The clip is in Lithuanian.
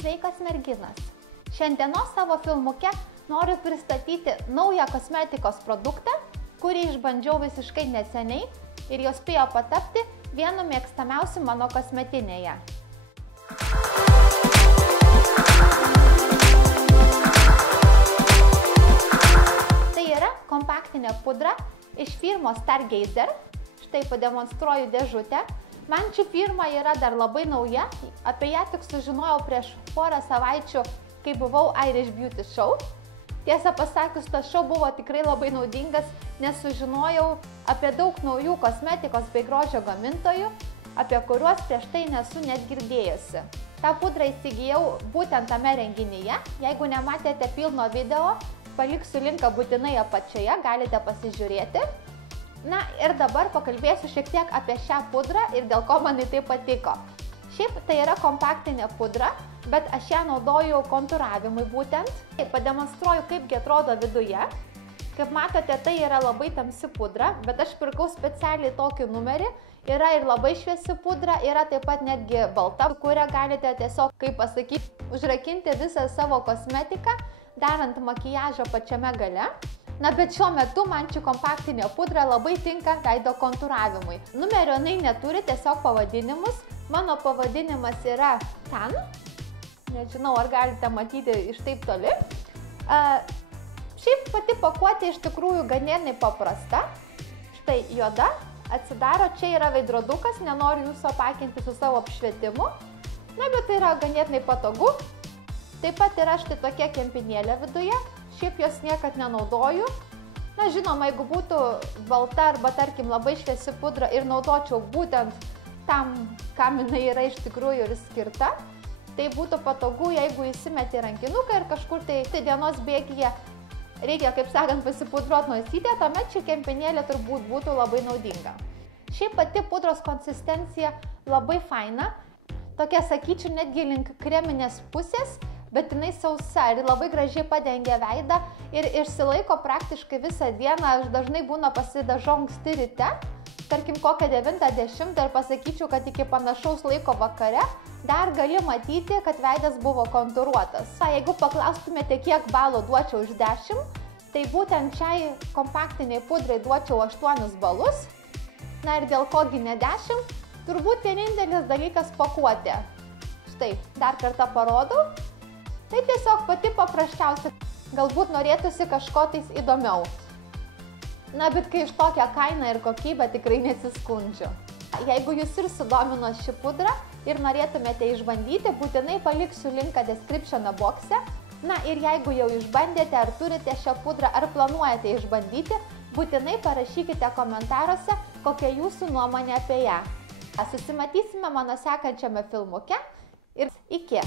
Sveikas merginas! Šiandienos savo filmuke noriu pristatyti naują kosmetikos produktą, kurį išbandžiau visiškai neseniai ir jau spėjo patapti vienu mėgstamiausiu mano kosmetinėje. Tai yra kompaktinė pudra iš firmos Stargazer. Štai pademonstruoju dėžutę. Man ši firma yra dar labai nauja, apie ją tik sužinojau prieš porą savaičių, kai buvau Irish Beauty Show. Tiesą pasakius, tas šou buvo tikrai labai naudingas, nes sužinojau apie daug naujų kosmetikos bei grožio gamintojų, apie kuriuos prieš tai nesu net girdėjusi. Ta pudrą įsigijau būtent tame renginyje. Jeigu nematėte pilno video, paliksiu linką būtinai apačioje, galite pasižiūrėti. Na ir dabar pakalbėsiu šiek tiek apie šią pudrą ir dėl ko man tai patiko. Šiaip tai yra kompaktinė pudra, bet aš ją naudoju kontūravimui būtent. Pademonstruoju, kaipgi atrodo viduje. Kaip matote, tai yra labai tamsi pudra, bet aš pirkau specialiai tokį numerį. Yra ir labai šviesi pudra, yra taip pat netgi balta, kurią galite tiesiog, kaip pasakyti, užrakinti visą savo kosmetiką, darant makiažą pačiame gale. Na, bet šiuo metu man ši kompaktinė pudra labai tinka veido kontūravimui. Numerio jinai neturi, tiesiog pavadinimus. Mano pavadinimas yra ten. Nežinau, ar galite matyti iš taip toli. Šiaip pati pakuotė iš tikrųjų ganėtinai paprasta. Štai juoda, atsidaro, čia yra veidrodukas, nenoriu jūsų apakinti su savo apšvietimu. Na, bet tai yra ganėtinai patogu. Taip pat yra štai tokia kempinėlė viduje. Šiaip jos niekad nenaudoju. Na, žinoma, jeigu būtų balta arba, tarkim, labai šviesi pudra ir naudočiau būtent tam, kam jinai yra iš tikrųjų ir skirta, tai būtų patogu, jeigu įsimeti rankinuką ir kažkur tai dienos bėgyje reikia, kaip sakant, pasipudruoti nosytę, tuomet ši kempinėlė turbūt būtų labai naudinga. Šiaip pati pudros konsistencija labai faina, tokia, sakyčiau, netgi link kreminės pusės, bet jinai sausa ir labai gražiai padengia veidą ir išsilaiko praktiškai visą dieną. Aš dažnai būna pasidažau anksti ryte, tarkim kokią 9-10 ir pasakyčiau, kad iki panašaus laiko vakare dar gali matyti, kad veidas buvo kontūruotas. Jeigu paklaustumėte, kiek balų duočiau iš 10, tai būtent šiai kompaktiniai pudrai duočiau 8 balus. Na ir dėl kogi ne 10, turbūt vienintelis dalykas pakuotė. Štai, dar kartą parodau. Tai tiesiog pati paprasčiausia, galbūt norėtųsi kažko tais įdomiau. Na, bet kai iš tokią kainą ir kokybę tikrai nesiskundžiu. Jeigu jūs ir sudomino ši pudra ir norėtumėte išbandyti, būtinai paliksiu linką description boxe. Na ir jeigu jau išbandėte, ar turite šią pudrą, ar planuojate išbandyti, būtinai parašykite komentaruose, kokia jūsų nuomonė apie ją. Susimatysime mano sekančiame filmuke ir iki!